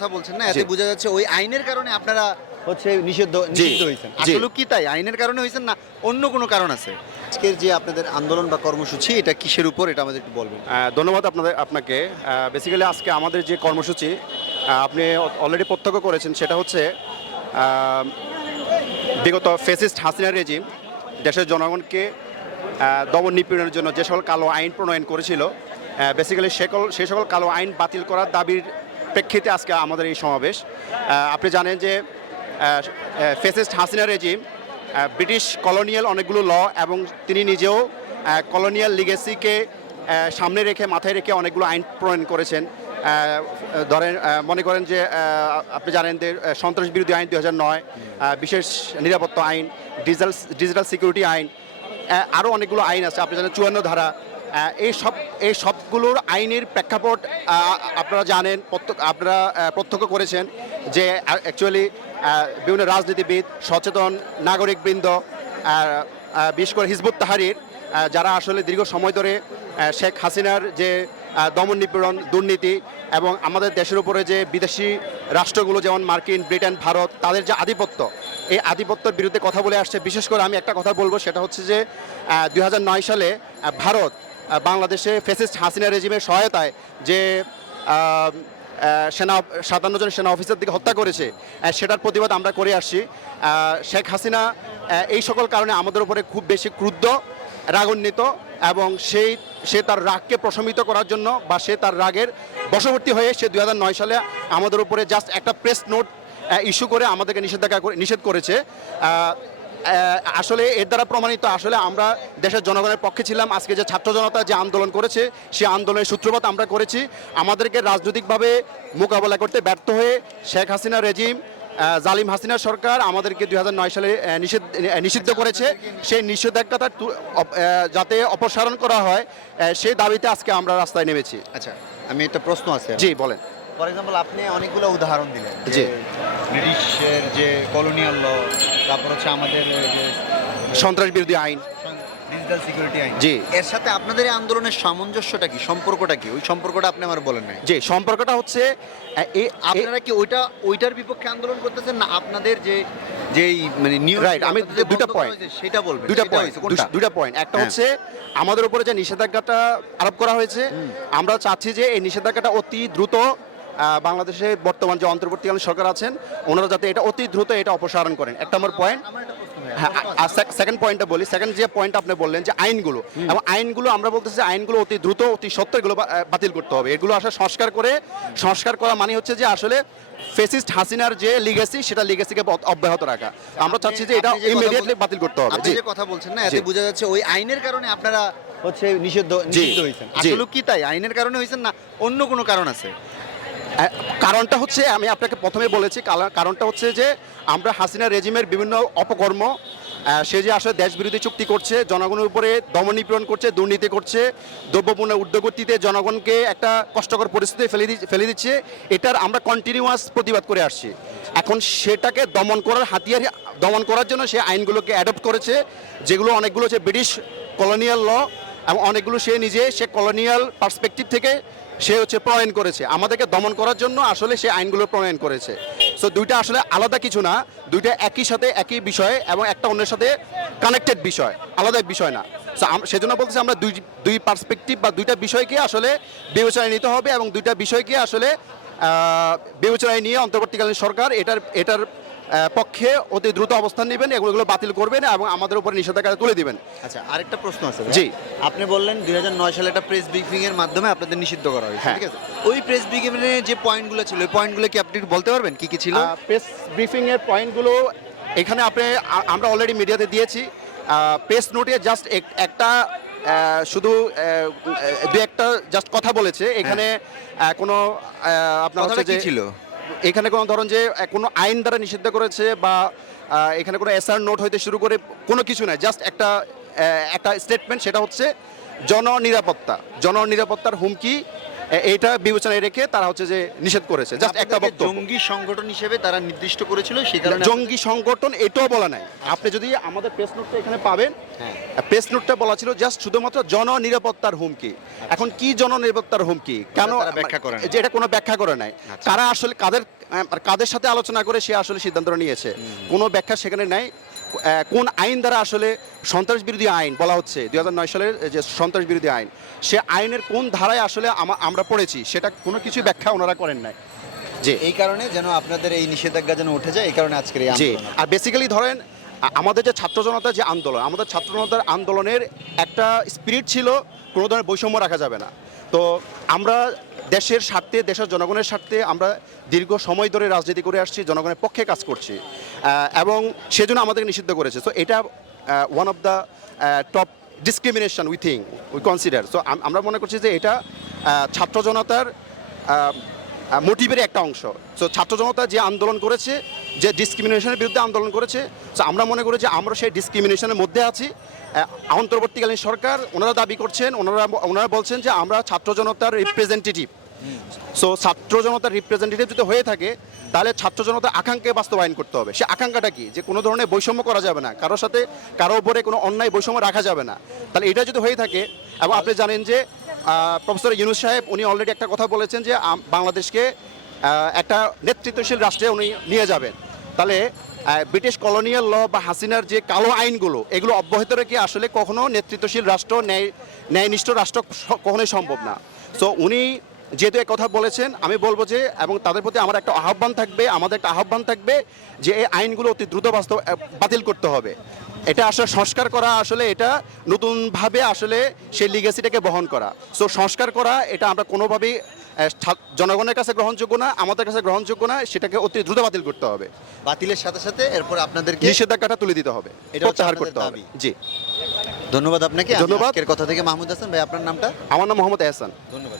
কথা বলছেন না এতে বোঝা যাচ্ছে ওই আইনের কারণে আপনারা হচ্ছে নিষিদ্ধ নিষিদ্ধ হয়েছেন। আসলে কি তাই? আইনের কারণে হয়েছেন না অন্য কোনো কারণ আছে? আজকের যে আপনাদের আন্দোলন বা কর্মসূচি এটা কিসের উপর? এটা আমাদের একটু বলবেন। ধন্যবাদ আপনাদের আপনাকে। বেসিক্যালি আজকে আমাদের যে কর্মসূচি আপনি অলরেডি প্রত্যক্ষ করেছেন সেটা হচ্ছে বিগত ফেসিস্ট হাসিনা রেজিম দেশের জনগণকে দমন নিপীড়নের জন্য যে সকল কালো আইন প্রণয়ন করেছিল বেসিক্যালি সকল সেই সকল কালো আইন বাতিল করার দাবির প্রেক্ষিতে আজকে আমাদের এই সমাবেশ। আপনি জানেন যে fascist Hasina regime British colonial অনেকগুলো ল এবং তিনি নিজেও কলোনিয়াল লিগেসিকে সামনে রেখে, মাথায় রেখে অনেকগুলো আইন প্রণয়ন করেছেন। ধরেন মনে করেন যে আপনি জানেন যে সন্ত্রাস বিরোধী আইন দু নয় বিশেষ নিরাপত্তা আইন, ডিজিটাল ডিজিটাল সিকিউরিটি আইন আরও অনেকগুলো আইন আছে। আপনি জানেন চুয়ান্ন ধারা এই সব এই সবগুলোর আইনের প্রেক্ষাপট আপনারা জানেন আপনারা প্রত্যক্ষ করেছেন যে অ্যাকচুয়ালি বিভিন্ন রাজনীতিবিদ, সচেতন নাগরিকবৃন্দ বিশেষ করে হিজবুত তাহারির যারা আসলে দীর্ঘ সময় ধরে শেখ হাসিনার যে দমন নিপীড়ন দুর্নীতি এবং আমাদের দেশের উপরে যে বিদেশি রাষ্ট্রগুলো, যেমন মার্কিন, ব্রিটেন, ভারত, তাদের যে আধিপত্য, এই আধিপত্যের বিরুদ্ধে কথা বলে আসছে। বিশেষ করে আমি একটা কথা বলব, সেটা হচ্ছে যে দু হাজার নয় সালে ভারত বাংলাদেশে ফেসিস্ট হাসিনা রেজিমের সহায়তায় যে সেনা, সাতান্ন জন সেনা অফিসার দিকে হত্যা করেছে সেটার প্রতিবাদ আমরা করে আসছি। শেখ হাসিনা এই সকল কারণে আমাদের উপরে খুব বেশি ক্রুদ্ধ, রাগান্বিত এবং সেই, সে তার রাগকে প্রশমিত করার জন্য বা সে তার রাগের বশবর্তী হয়ে সে দু হাজার নয় সালে আমাদের উপরে জাস্ট একটা প্রেস নোট ইস্যু করে আমাদেরকে নিষেধাজ্ঞা করে নিষেধ করেছে। আসলে এর দ্বারা প্রমাণিত আসলে আমরা দেশের জনগণের পক্ষে ছিলাম। আজকে যে ছাত্র জনতা যে আন্দোলন করেছে সে আন্দোলনের সূত্রপাত আমরা করেছি। আমাদেরকে রাজনৈতিকভাবে মোকাবেলা করতে ব্যর্থ হয়ে শেখ হাসিনা রেজিম জালিম হাসিনা সরকার আমাদেরকে দুই হাজার নয় সালে নিষিদ্ধ করেছে। সেই নিষেধাজ্ঞাটা যাতে অপসারণ করা হয় সেই দাবিতে আজকে আমরা রাস্তায় নেমেছি। আচ্ছা আমি একটা প্রশ্ন আছে। জি বলেন। ফর এক্সাম্পল আপনি অনেকগুলো উদাহরণ দিলেন যে ব্রিটিশের যে কলোনিয়াল ল তারপর হচ্ছে আমাদের যে সন্ত্রাস বিরোধী আইন। ডিজিটাল সিকিউরিটি আইন। জি। এর সাথে আপনাদের এই আন্দোলনের সামঞ্জস্যটা কি? সম্পর্কটা কি? ওই সম্পর্কটা আপনি আমার বলেন নাই। সম্পর্কটা হচ্ছে আপনারা কি ওইটা ওইটার বিপক্ষে আন্দোলন করতেছেন না আপনাদের যে যেই মানে Right, আমি দুটা point। সেটা বলবেন পয়েন্ট পয়েন্ট একটা হ্যাঁ। হচ্ছে আমাদের উপরে যে নিষেধাজ্ঞাটা আরোপ করা হয়েছে আমরা চাচ্ছি যে এই নিষেধাজ্ঞাটা অতি দ্রুত বাংলাদেশে বর্তমান যে অন্তর্বর্তীকালীন সরকার আছেন ওনারা যাতে এটা অতি দ্রুত এটা অপসারণ করেন। একটা আমার পয়েন্ট হ্যাঁ সেকেন্ড পয়েন্টটা বলি। সেকেন্ড যে পয়েন্ট আপনি বললেন যে আইনগুলো এবং আইনগুলো আমরা বলতেছি আইনগুলো অতি দ্রুত অতি সত্তর এগুলো বাতিল করতে হবে। এগুলো আসলে সংস্কার করে সংস্কার করা মানে হচ্ছে যে আসলে ফেসিস্ট হাসিনার যে লিগেসি সেটা লিগেসিকে অব্যাহত রাখা। আমরা চাচ্ছি যে এটা ইমিডিয়েটলি বাতিল করতে হবে। যে কথা বলছেন না এতে বোঝা যাচ্ছে ওই আইনের কারণে আপনারা হচ্ছে নিষিদ্ধ নিষিদ্ধ হয়েছেন। আসলে কি তাই? আইনের কারণে হয়েছেন না অন্য কোনো কারণ আছে? কারণটা হচ্ছে, আমি আপনাকে প্রথমে বলেছি কারণটা হচ্ছে যে, আমরা হাসিনা রেজিমের বিভিন্ন অপকর্ম সে যে আসলে দেশ বিরোধী চুক্তি করছে, জনগণের উপরে দমন নিপীড়ন করছে, দুর্নীতি করছে দ্রব্যপূর্ণ ঊর্ধ্বগতিতে জনগণকে একটা কষ্টকর পরিস্থিতি ফেলে ফেলে দিচ্ছে, এটার আমরা কন্টিনিউয়াস প্রতিবাদ করে আসছি। এখন সেটাকে দমন করার হাতিয়ার, দমন করার জন্য সে আইনগুলোকে অ্যাডপ্ট করেছে, যেগুলো অনেকগুলো হচ্ছে ব্রিটিশ কলোনিয়াল ল এবং অনেকগুলো সে নিজে, সে কলোনিয়াল পার্সপেক্টিভ থেকে সে হচ্ছে প্রণয়ন করেছে। আমাদেরকে দমন করার জন্য আসলে সে আইনগুলো প্রণয়ন করেছে। সো দুইটা আসলে আলাদা কিছু না, দুইটা একই সাথে একই বিষয় এবং একটা অন্যের সাথে কানেক্টেড বিষয়, আলাদা বিষয় না। সো সেজন্য বলতেছি আমরা দুই দুই পার্সপেক্টিভ বা দুইটা বিষয়কে আসলে বিবেচনায় নিতে হবে এবং দুইটা বিষয়কে আসলে বিবেচনায় নিয়ে অন্তর্বর্তীকালীন সরকার এটার এটার পক্ষে অতি দ্রুত অবস্থান নেবেন এগুলো বাতিল করবেন এবং আমাদের উপরে নিষেধাজ্ঞা তুলে দিবেন। আচ্ছা আরেকটা প্রশ্ন আছে জি। আপনি বললেন দু হাজার নয় সালে একটা প্রেস ব্রিফিং এর মাধ্যমে আপনাদের নিষিদ্ধ করা হয়েছে হ্যাঁ। ঠিক আছে? ওই প্রেস ব্রিফিং এ যে পয়েন্টগুলো ছিল ওই পয়েন্টগুলো কি আপনি বলতে পারবেন কি কি ছিল? প্রেস ব্রিফিং এর পয়েন্টগুলো এখানে আপনি আমরা অলরেডি মিডিয়াতে দিয়েছি। প্রেস নোটে জাস্ট একটা শুধু দু একটা জাস্ট কথা বলেছে। এখানে কোনো আপনার হচ্ছে যে ছিল? এখানে কোনো ধরন যে কোনো আইন দ্বারা নিষিদ্ধ করেছে বা এখানে কোনো এসআর নোট হইতে শুরু করে কোনো কিছু নাই। জাস্ট একটা একটা স্টেটমেন্ট সেটা হচ্ছে জননিরাপত্তা। জননিরাপত্তার হুমকি এ- এইটা বিবেচনায় রেখে তারা হচ্ছে যে নিষেধ করেছে। জাস্ট একটা বক্তব্য। জঙ্গি সংগঠন হিসেবে তারা নির্দিষ্ট করেছিল সেই কারণে জঙ্গি সংগঠন এটাও বলা নাই। আপনি যদি আমাদের প্রেস নোটটা এখানে পাবেন হ্যাঁ। প্রেস নোটটা বলা ছিল জাস্ট শুধুমাত্র জননিরাপত্তার হুমকি। এখন কি জননিরাপত্তার হুমকি? কেন ব্যাখ্যা করে। যে এটা কোনো ব্যাখ্যা করে নাই। তারা আসলে কাদের কাদের সাথে আলোচনা করে সে আসলে সিদ্ধান্ত নিয়েছে। কোনো ব্যাখ্যা সেখানে নাই। কোন আইন দ্বারা আসলে সন্ত্রাস বিরোধী আইন বলা হচ্ছে? দুই সালের যে সন্ত্রাস বিরোধী আইন সে আইনের কোন ধারায় আসলে আমরা পড়েছি? সেটা কোনো কিছু ব্যাখ্যা ওনারা করেন নাই। যে এই কারণে যেন আপনাদের এই নিষেধাজ্ঞা যেন উঠে যায় এই কারণে আজকের এই জি। আর বেসিক্যালি ধরেন আমাদের যে ছাত্র জনতার যে আন্দোলন আমাদের ছাত্র জনতার আন্দোলনের একটা স্পিরিট ছিল কোনো ধরনের বৈষম্য রাখা যাবে না। তো আমরা দেশের স্বার্থে, দেশের জনগণের স্বার্থে আমরা দীর্ঘ সময় ধরে রাজনীতি করে আসছি, জনগণের পক্ষে কাজ করছি এবং সেজন্য আমাদেরকে নিষিদ্ধ করেছে। তো এটা one of the top discrimination we think we consider so আমরা মনে করছি যে এটা ছাত্র জনতার মোটিভের একটা অংশ। সো ছাত্র জনতা যে আন্দোলন করেছে যে ডিসক্রিমিনেশনের বিরুদ্ধে আন্দোলন করেছে। তো আমরা মনে করি যে আমরা সেই ডিসক্রিমিনেশনের মধ্যে আছি। অন্তর্বর্তীকালীন সরকার ওনারা দাবি করছেন, ওনারা ওনারা বলছেন যে আমরা ছাত্র জনতার রিপ্রেজেন্টেটিভ সো ছাত্র জনতার রিপ্রেজেন্টেটিভ যদি হয়ে থাকে, তাহলে ছাত্র জনতার আকাঙ্ক্ষা বাস্তবায়ন করতে হবে। সে আকাঙ্ক্ষাটা কি? যে কোনো ধরনের বৈষম্য করা যাবে না। কারোর সাথে কারও উপরে কোনো অন্যায় বৈষম্য রাখা যাবে না। তাহলে এটা যদি হয়ে থাকে, এবং আপনি জানেন যে প্রফেসর ইউনুস সাহেব, উনি অলরেডি একটা কথা বলেছেন যে বাংলাদেশকে একটা নেতৃত্বশীল রাষ্ট্রে উনি নিয়ে যাবেন। তাহলে ব্রিটিশ কলোনিয়াল ল বা হাসিনার যে কালো আইনগুলো, এগুলো অব্যাহত রেখে আসলে কখনো নেতৃত্বশীল রাষ্ট্র, ন্যায়, ন্যায়নিষ্ঠ রাষ্ট্র কখনোই সম্ভব না। সো উনি যেহেতু কথা বলেছেন, আমি বলব যে, এবং তাদের প্রতি আমার একটা আহ্বান থাকবে, আমাদের একটা আহ্বান থাকবে যে, এই আইনগুলো অতি দ্রুত বাস্তব বাতিল করতে হবে। এটা আসলে সংস্কার করা আসলে এটা নতুনভাবে আসলে সেই লিগেসিটাকে বহন করা। সো সংস্কার করা, এটা আমরা কোনোভাবেই জনগণের কাছে গ্রহণযোগ্য না আমাদের কাছে গ্রহণযোগ্য না সেটাকে অতি দ্রুত বাতিল করতে হবে। বাতিলের সাথে সাথে এরপর আপনাদেরকে নিষেধাজ্ঞাটা তুলে দিতে হবে এটা প্রত্যাহার করতে হবে। জি। ধন্যবাদ আপনাকে। ধন্যবাদ। কথা থেকে মাহমুদ হাসান। ভাই আপনার নামটা? আমার নাম মোহাম্মদ এহসান। ধন্যবাদ।